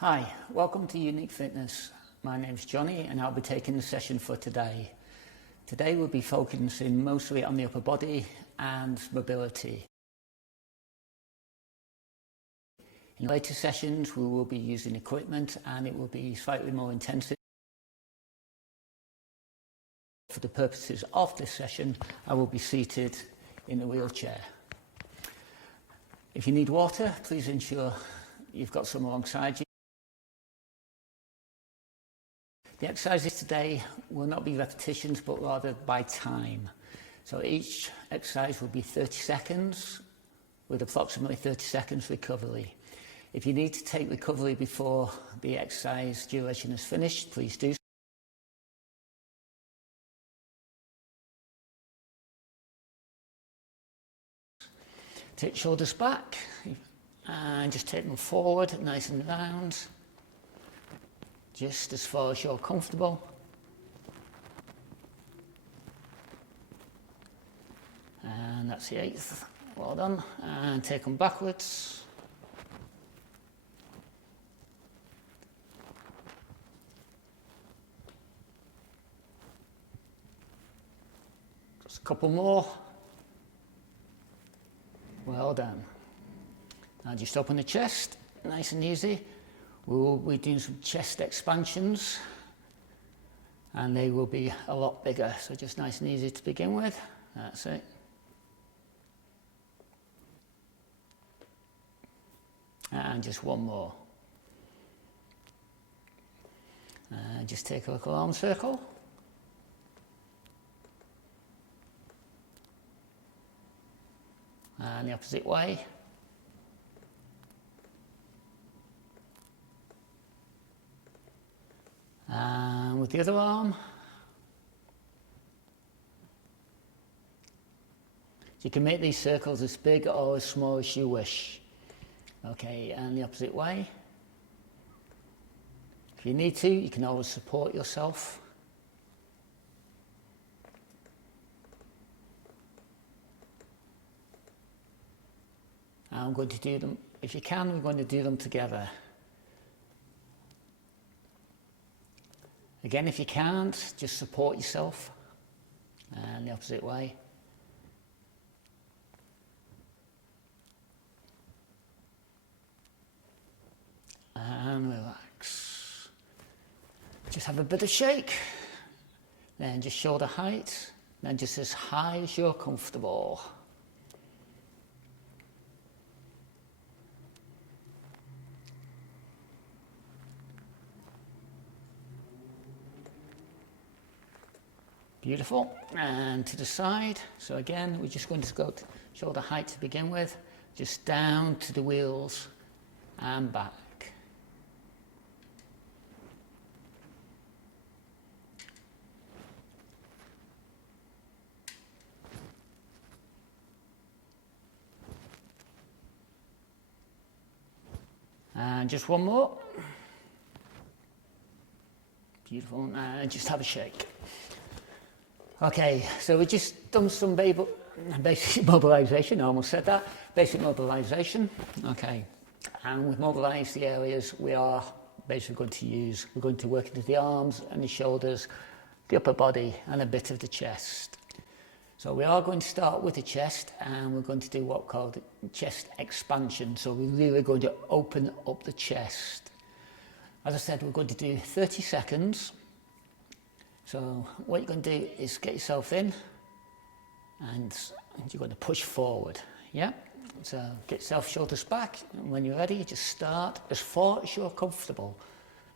Hi, welcome to Unique Fitness. My name's Johnny and I'll be taking the session for today. Today we'll be focusing mostly on the upper body and mobility. In later sessions we will be using equipment and it will be slightly more intensive. For the purposes of this session, I will be seated in a wheelchair. If you need water, please ensure you've got some alongside you. The exercises today will not be repetitions, but rather by time. So each exercise will be 30 seconds with approximately 30 seconds recovery. If you need to take recovery before the exercise duration is finished, please do so. Take shoulders back and just take them forward, nice and round. Just as far as you're comfortable. And that's the 8th. Well done. And take them backwards. Just a couple more. Well done. Now just open the chest, nice and easy. We will be doing some chest expansions and they will be a lot bigger, so just nice and easy to begin with. That's it. And just one more. And just take a little arm circle. And the opposite way. And with the other arm. You can make these circles as big or as small as you wish. Okay, and the opposite way. If you need to, you can always support yourself. I'm going to do them, if you can, we're going to do them together. Again, if you can't, just support yourself. And the opposite way. And relax. Just have a bit of shake. Then just shoulder height. Then just as high as you're comfortable. Beautiful. And to the side. So again, we're just going to go to shoulder height to begin with. Just down to the wheels and back. And just one more. Beautiful. And just have a shake. Okay, so we've just done some basic mobilisation, I almost said that, basic mobilisation, okay, and we've mobilised the areas we are basically going to use. We're going to work into the arms and the shoulders, the upper body and a bit of the chest. So we are going to start with the chest and we're going to do what's called chest expansion, so we're really going to open up the chest. As I said, we're going to do 30 seconds. So what you're going to do is get yourself in and you're going to push forward, yeah? So get yourself shoulders back and when you're ready, just start as far as you're comfortable,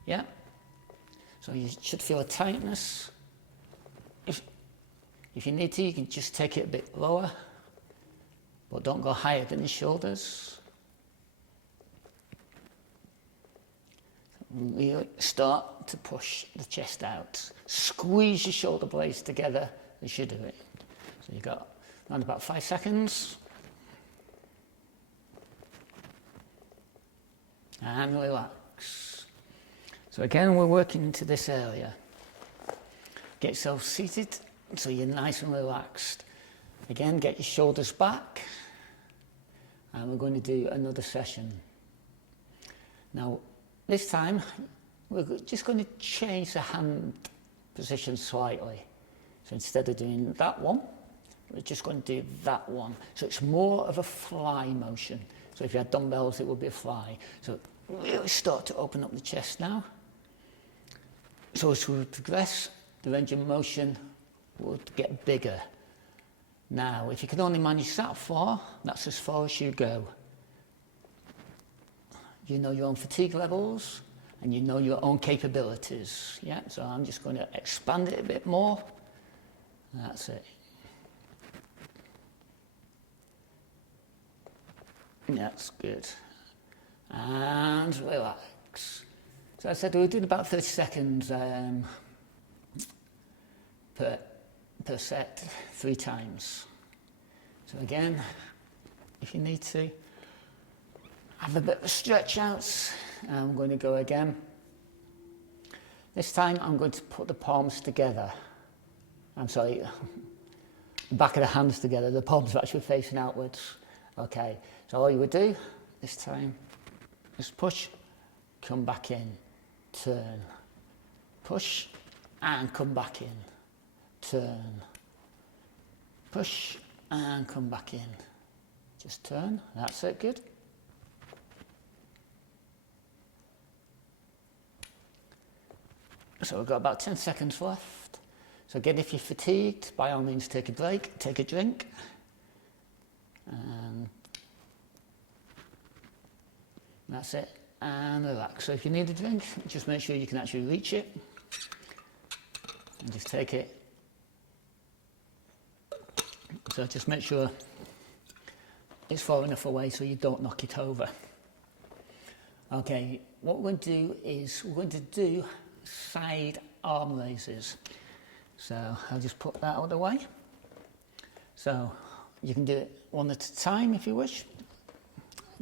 yeah? So you should feel a tightness. If you need to, you can just take it a bit lower, but don't go higher than your shoulders. Really start to push the chest out. Squeeze your shoulder blades together as you do it. So you've got around about 5 seconds. And relax. So again, we're working into this area. Get yourself seated so you're nice and relaxed. Again, get your shoulders back. And we're going to do another session. Now, this time, we're just going to change the hand position slightly. So instead of doing that one, we're just going to do that one. So it's more of a fly motion. So if you had dumbbells, it would be a fly. So really start to open up the chest now. So as we progress, the range of motion would get bigger. Now, if you can only manage that far, that's as far as you go. You know your own fatigue levels, and you know your own capabilities. Yeah, so I'm just going to expand it a bit more. That's it. That's good. And relax. So I said we're doing about 30 seconds per set, 3 times. So again, if you need to, have a bit of a stretch out. I'm going to go again. This time I'm going to put the palms together. I'm sorry, the back of the hands together. The palms are actually facing outwards. Okay, so all you would do this time is push, come back in, turn, push, and come back in, turn, push, and come back in. Just turn, that's it, good. So we've got about 10 seconds left. So again, if you're fatigued, by all means take a break, take a drink. And that's it, and relax. So if you need a drink, just make sure you can actually reach it. And just take it. So just make sure it's far enough away so you don't knock it over. Okay, what we're going to do is we're going to do side arm raises. So I'll just put that out of the way. So you can do it one at a time if you wish,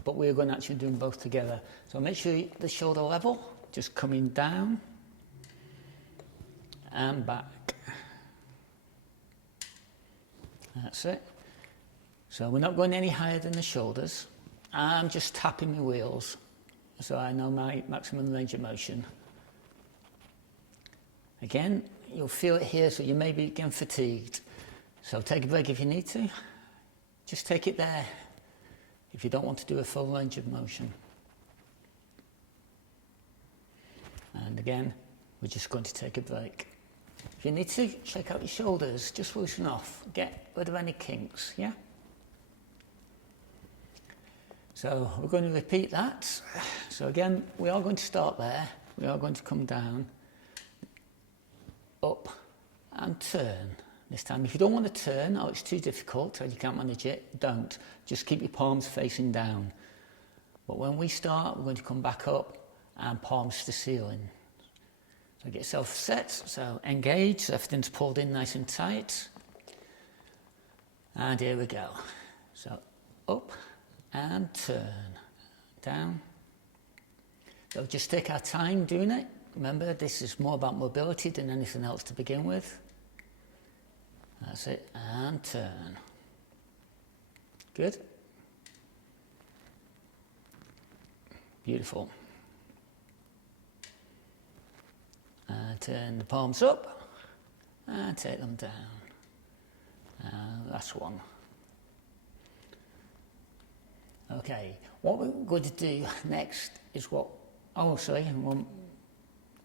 but we're going to actually do them both together. So make sure the shoulder level, just coming down and back. That's it. So we're not going any higher than the shoulders. I'm just tapping my wheels so I know my maximum range of motion. Again, you'll feel it here, so you may be getting fatigued. So take a break if you need to. Just take it there if you don't want to do a full range of motion. And again, we're just going to take a break. If you need to, shake out your shoulders, just loosen off, get rid of any kinks, yeah? So we're going to repeat that. So again, we are going to start there. We are going to come down, up and turn. This time, if you don't want to turn, or it's too difficult, or you can't manage it, don't. Just keep your palms facing down. But when we start, we're going to come back up and palms to the ceiling. So get yourself set, so engage, so everything's pulled in nice and tight. And here we go. So up and turn, down. So just take our time doing it. Remember, this is more about mobility than anything else to begin with. That's it, and turn. Good. Beautiful. And turn the palms up and take them down. And last one. Okay, what we're going to do next is one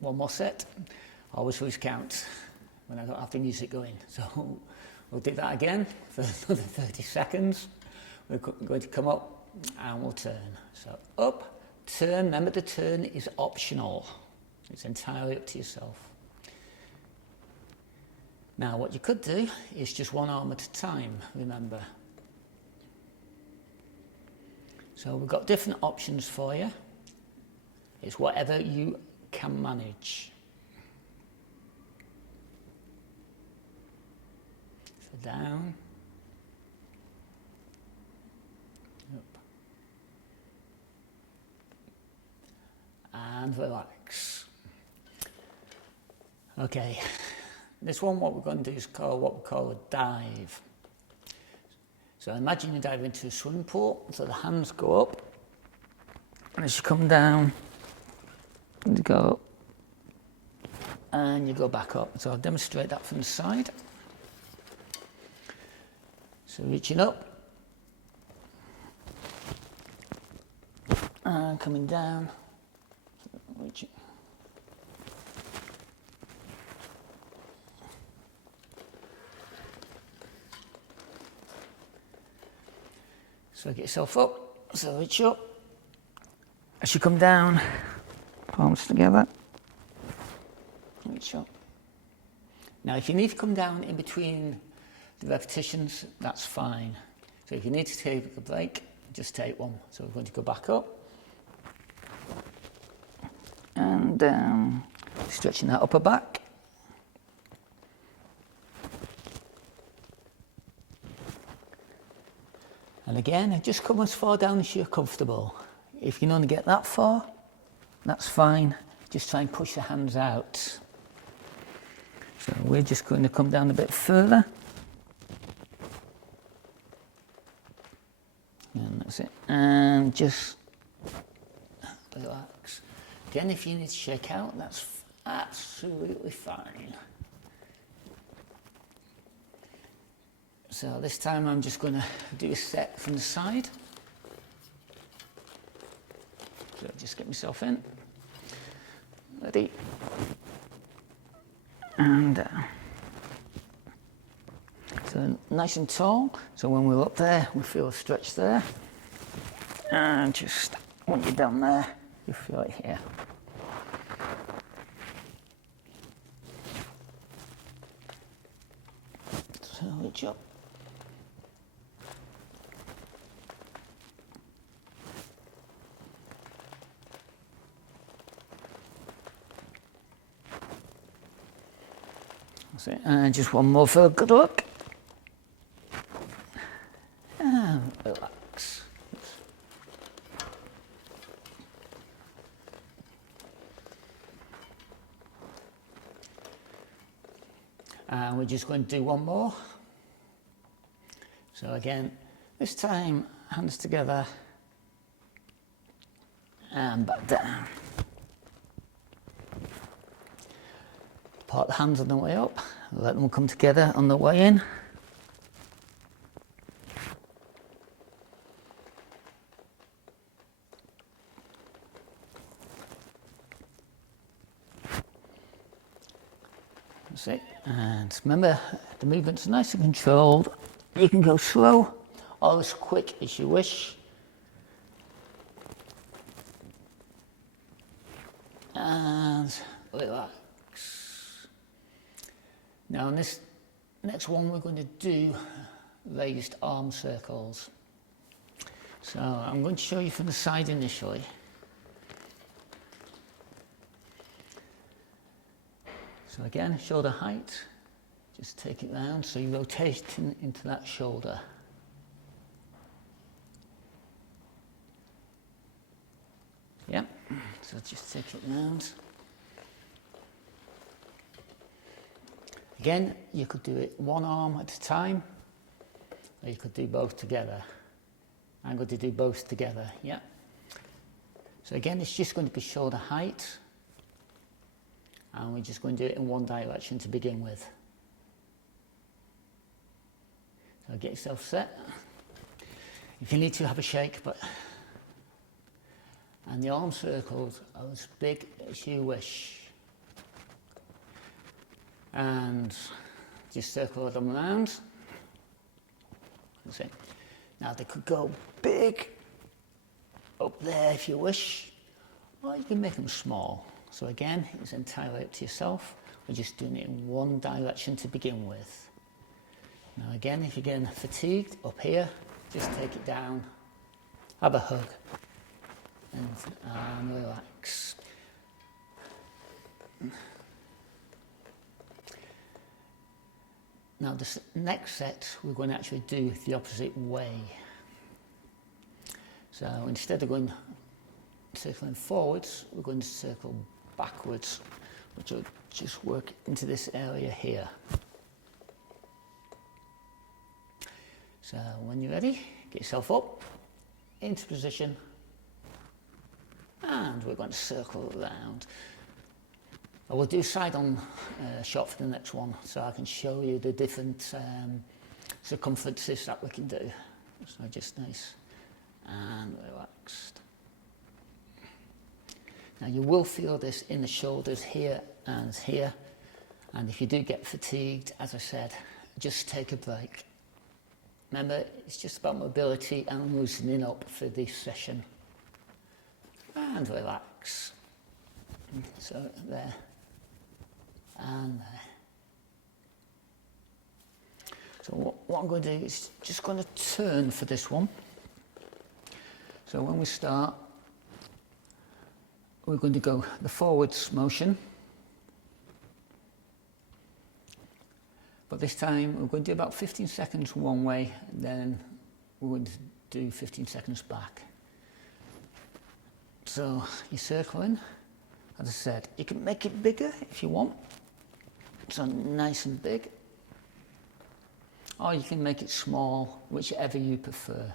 more set. Always lose count when I don't have the music going. So we'll do that again for another 30 seconds. We're going to come up and we'll turn. So up, turn. Remember, the turn is optional. It's entirely up to yourself. Now, what you could do is just one arm at a time, remember. So we've got different options for you. It's whatever you can manage. So down, up, and relax. Okay, this one, what we're going to do is what we call a dive. So imagine you dive into a swimming pool, so the hands go up, and as you come down, going to go, and you go back up. So I'll demonstrate that from the side. So reaching up, and coming down, reaching. So get yourself up, so reach up. As you come down, palms together, reach up. Now if you need to come down in between the repetitions, that's fine. So if you need to take a break, just take one. So we're going to go back up and down, stretching that upper back. And again, just come as far down as you're comfortable. If you can only get that far, that's fine. Just try and push the hands out. So we're just going to come down a bit further. And that's it. And just relax. Again, if you need to shake out, that's absolutely fine. So this time I'm just going to do a set from the side. So just get myself in. Ready. And so nice and tall. So when we're up there, we feel a stretch there. And just when you're down there, you feel it here. So reach up. That's it. And just one more for a good look. And relax. And we're just going to do one more. So again, this time, hands together and back down. Part the hands on the way up, let them come together on the way in. That's it. And remember, the movements are nice and controlled. You can go slow or as quick as you wish. And relax. Now in this next one we're going to do raised arm circles. So I'm going to show you from the side initially. So again, shoulder height, just take it round so you're rotating into that shoulder. Yeah, so just take it round. Again, you could do it one arm at a time, or you could do both together. I'm going to do both together, yeah. So again, it's just going to be shoulder height, and we're just going to do it in one direction to begin with. So get yourself set. If you need to, have a shake, and the arm circles are as big as you wish. And just circle them around. That's it. Now they could go big up there if you wish, or you can make them small. So again, it's entirely up to yourself. We're just doing it in one direction to begin with. Now again, if you're getting fatigued up here, just take it down, have a hug, and relax. Now this next set, we're going to actually do the opposite way. So instead of going circling forwards, we're going to circle backwards, which will just work into this area here. So when you're ready, get yourself up, into position, and we're going to circle around. I will do side-on shot for the next one, so I can show you the different circumferences that we can do. So just nice and relaxed. Now you will feel this in the shoulders here and here, and if you do get fatigued, as I said, just take a break. Remember, it's just about mobility and loosening up for this session. And relax. So there and there. So what I'm going to do is just going to turn for this one. So when we start, we're going to go the forwards motion. But this time we're going to do about 15 seconds one way, and then we're going to do 15 seconds back. So you're circling, as I said, you can make it bigger if you want, so nice and big, or you can make it small, whichever you prefer.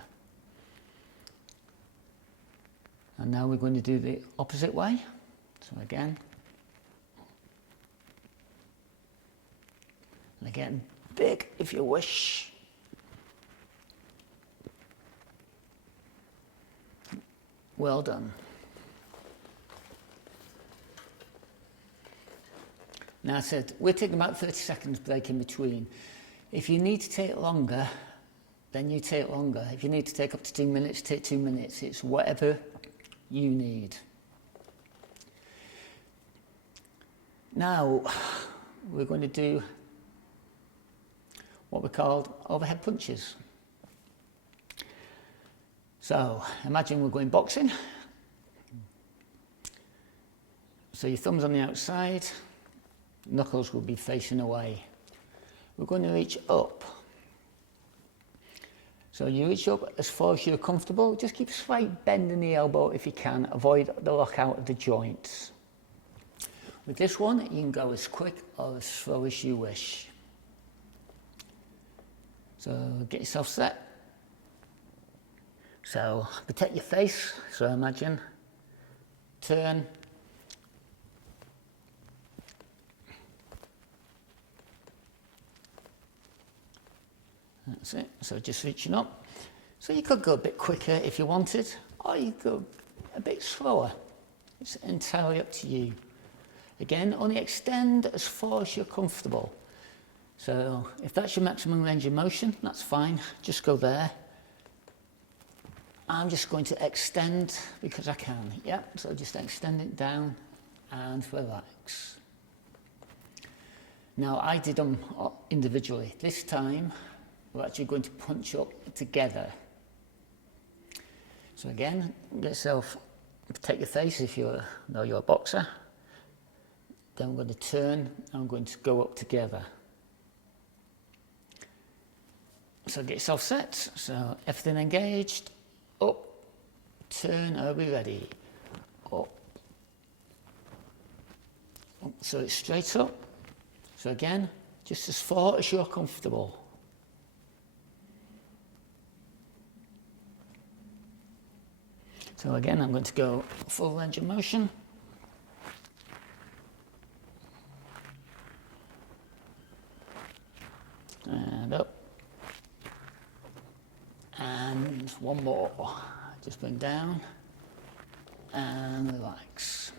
And now we're going to do the opposite way, so again, and again, big if you wish. Well done. Now I said, we're taking about 30 seconds break in between. If you need to take longer, then you take longer. If you need to take up to 2 minutes, take 2 minutes. It's whatever you need. Now, we're going to do what we called overhead punches. So, imagine we're going boxing. So your thumb's on the outside, knuckles will be facing away. We're going to reach up. So you reach up as far as you're comfortable. Just keep a slight bend in the elbow if you can. Avoid the lockout of the joints. With this one, you can go as quick or as slow as you wish. So get yourself set. So protect your face. So imagine, turn. That's it. So just reaching up. So you could go a bit quicker if you wanted, or you could go a bit slower. It's entirely up to you. Again, only extend as far as you're comfortable. So if that's your maximum range of motion, that's fine. Just go there. I'm just going to extend because I can. Yeah, so just extend it down and relax. Now I did them individually. This time we're actually going to punch up together. So again, get yourself, protect your face if you're a boxer. Then I'm going to turn, I'm going to go up together. So get yourself set, so everything engaged, up, turn, are we ready? Up. So it's straight up. So again, just as far as you're comfortable. So again, I'm going to go full range of motion. And up. And one more. Just bring down and relax.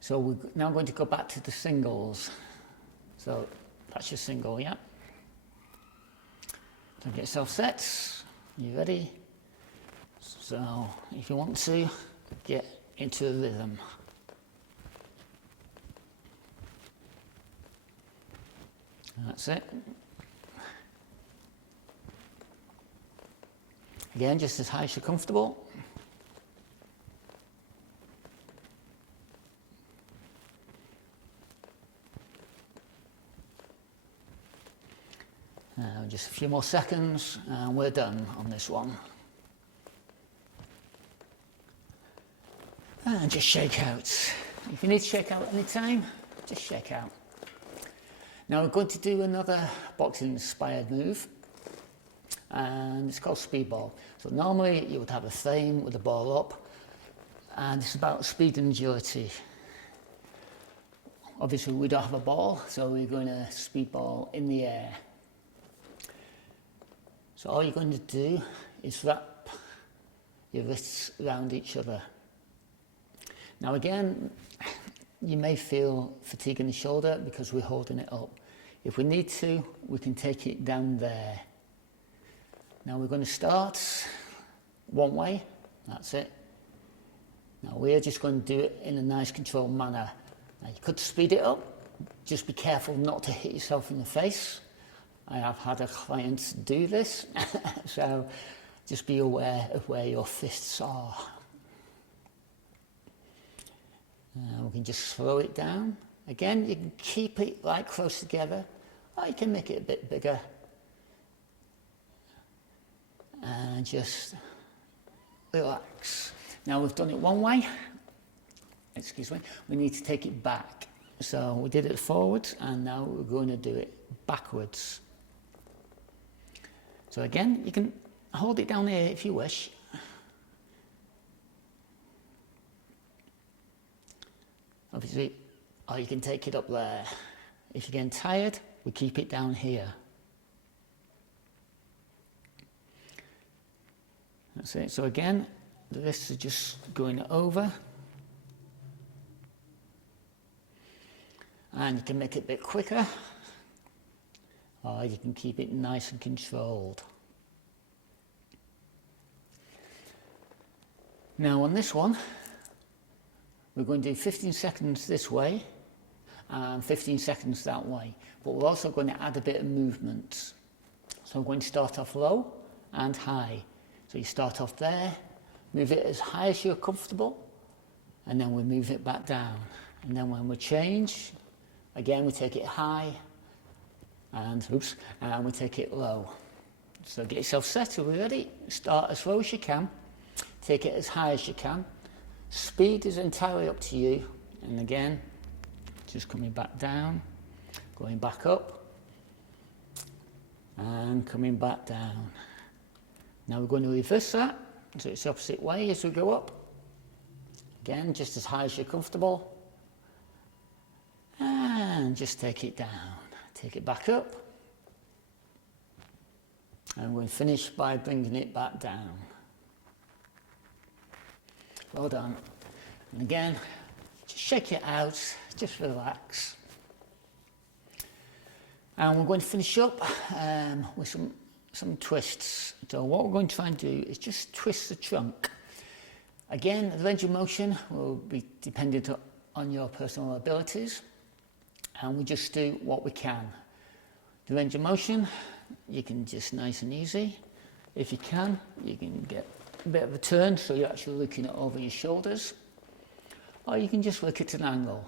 So we're now going to go back to the singles. So that's your single, yeah? So get yourself set. You ready? So if you want to, get into a rhythm. That's it. Again, just as high as you're comfortable. Just a few more seconds and we're done on this one. And just shake out. If you need to shake out any time, just shake out. Now we're going to do another boxing inspired move. and it's called speedball. So normally you would have a frame with the ball up, and it's about speed and agility. Obviously we don't have a ball, so we're going to speedball in the air. So all you're going to do is wrap your wrists around each other. Now again, you may feel fatigue in the shoulder because we're holding it up. If we need to, we can take it down there. Now we're going to start one way, that's it. Now we're just going to do it in a nice controlled manner. Now you could speed it up, just be careful not to hit yourself in the face. I have had a client do this, so just be aware of where your fists are. We can just slow it down. Again, you can keep it right close together, or you can make it a bit bigger. And just relax. Now we've done it one way. Excuse me. We need to take it back. So we did it forwards, and now we're going to do it backwards. So again, you can hold it down here if you wish. Obviously, or you can take it up there. If you're getting tired, we keep it down here. That's it. So again, the wrists are just going over. And you can make it a bit quicker, or you can keep it nice and controlled. Now on this one, we're going to do 15 seconds this way and 15 seconds that way, but we're also going to add a bit of movement. So I'm going to start off low and high. So you start off there, move it as high as you're comfortable, and then we move it back down. And then when we change, again we take it high, and we take it low. So get yourself set. Are we ready? Start as low as you can, take it as high as you can. Speed is entirely up to you. And again, just coming back down, going back up, and coming back down. Now we're going to reverse that, so it's the opposite way as we go up. Again, just as high as you're comfortable. And just take it down. Take it back up. And we'll finish by bringing it back down. Well done. And again, just shake it out, just relax. And we're going to finish up with some twists. So what we're going to try and do is just twist the trunk. Again, the range of motion will be dependent on your personal abilities, and we just do what we can. The range of motion, you can just nice and easy. If you can get a bit of a turn so you're actually looking over your shoulders, or you can just look at an angle.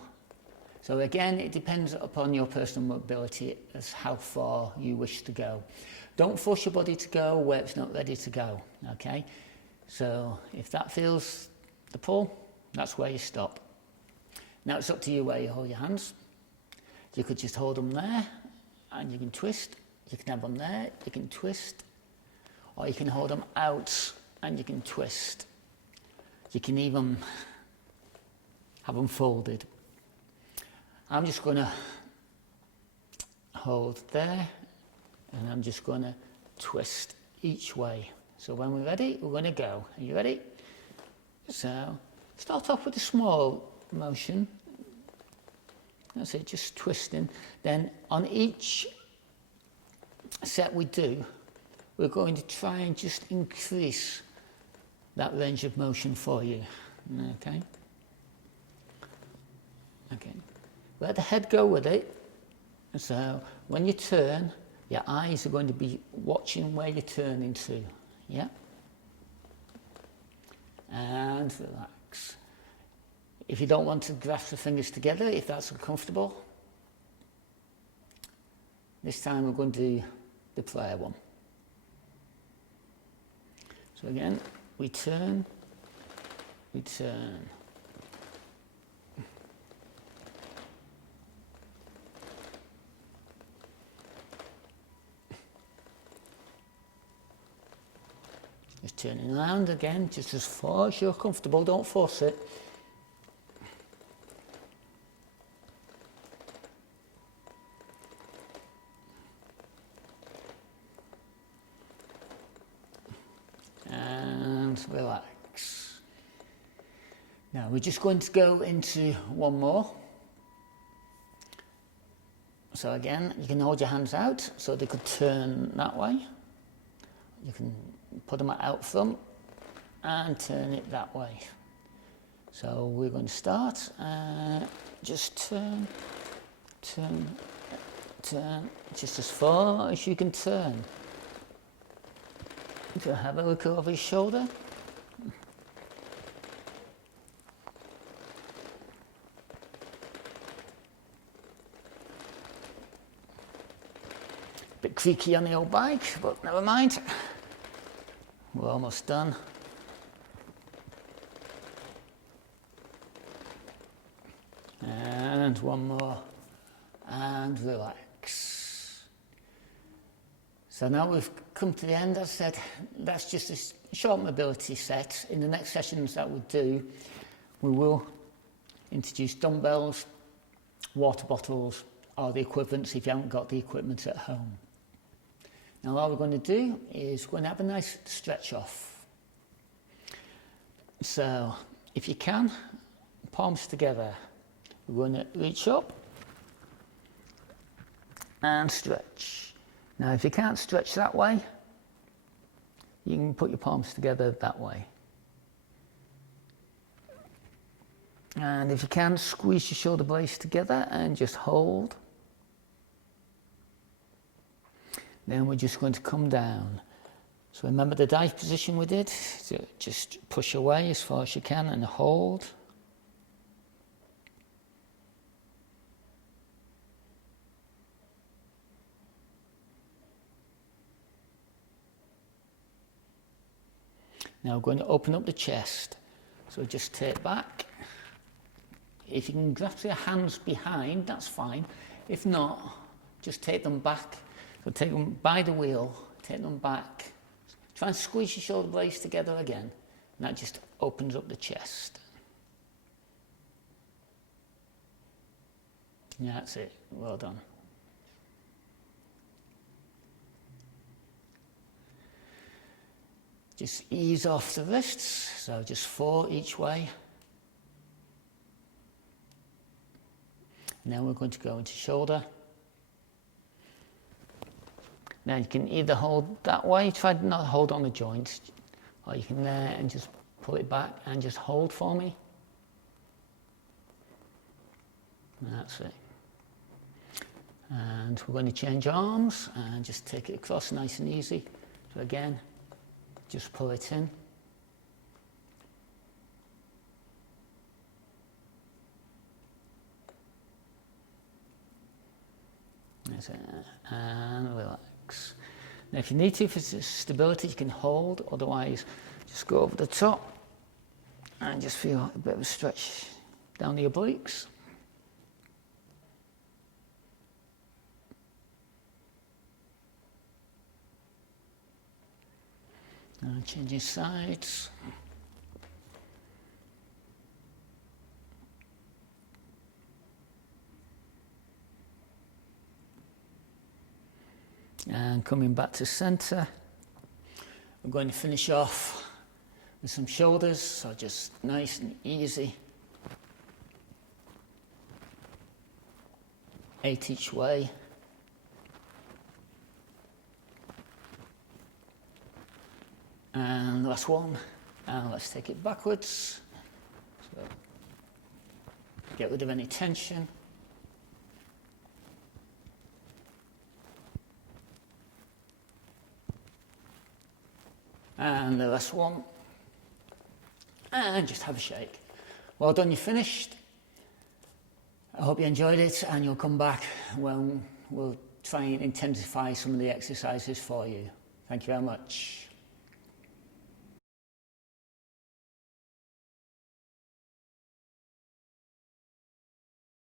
So again, it depends upon your personal mobility as how far you wish to go. Don't force your body to go where it's not ready to go, okay? So if that feels the pull, that's where you stop. Now it's up to you where you hold your hands. You could just hold them there and you can twist. You can have them there, you can twist. Or you can hold them out and you can twist. You can even have them folded. I'm just going to hold there and I'm just going to twist each way. So when we're ready, we're going to go. Are you ready? So start off with a small motion. That's it, just twisting. Then on each set we do, we're going to try and just increase that range of motion for you. Okay? Okay. Let the head go with it. So when you turn, your eyes are going to be watching where you're turning to. Yeah? And relax. If you don't want to grasp the fingers together, if that's uncomfortable, this time we're going to do the prayer one. So again, we turn, we turn. Turning around again, just as far as you're comfortable, don't force it. And relax. Now we're just going to go into one more. So again, you can hold your hands out so they could turn that way. You can put them out front and turn it that way. So we're going to start, just turn, just as far as you can turn. So have a look over your shoulder. Bit creaky on the old bike, but never mind. We're almost done. And one more. And relax. So now we've come to the end. As I said, that's just a short mobility set. In the next sessions that we do, we will introduce dumbbells, water bottles, or the equivalents if you haven't got the equipment at home. Now all we're going to do is we're going to have a nice stretch off. So if you can, palms together. We're going to reach up and stretch. Now if you can't stretch that way, you can put your palms together that way. And if you can, squeeze your shoulder blades together and just hold. Then we're just going to come down. So remember the dive position we did? So just push away as far as you can and hold. Now we're going to open up the chest. So just take back. If you can grasp your hands behind, that's fine. If not, just take them back. So take them by the wheel, take them back. Try and squeeze your shoulder blades together again. And that just opens up the chest. Yeah, that's it. Well done. Just ease off the wrists. So just 4 each way. And then we're going to go into shoulder. Now you can either hold that way, try to not hold on the joints, or you can there and just pull it back and just hold for me. And that's it. And we're going to change arms and just take it across nice and easy. So again, just pull it in. That's it. And relax. Now if you need to, for stability, you can hold, otherwise just go over the top and just feel a bit of a stretch down the obliques. And changing sides. And coming back to centre, we're going to finish off with some shoulders, so just nice and easy. 8 each way. And last one, and let's take it backwards. So get rid of any tension. And the last one, and just have a shake. Well done, you're finished. I hope you enjoyed it, and you'll come back when we'll try and intensify some of the exercises for you. Thank you very much.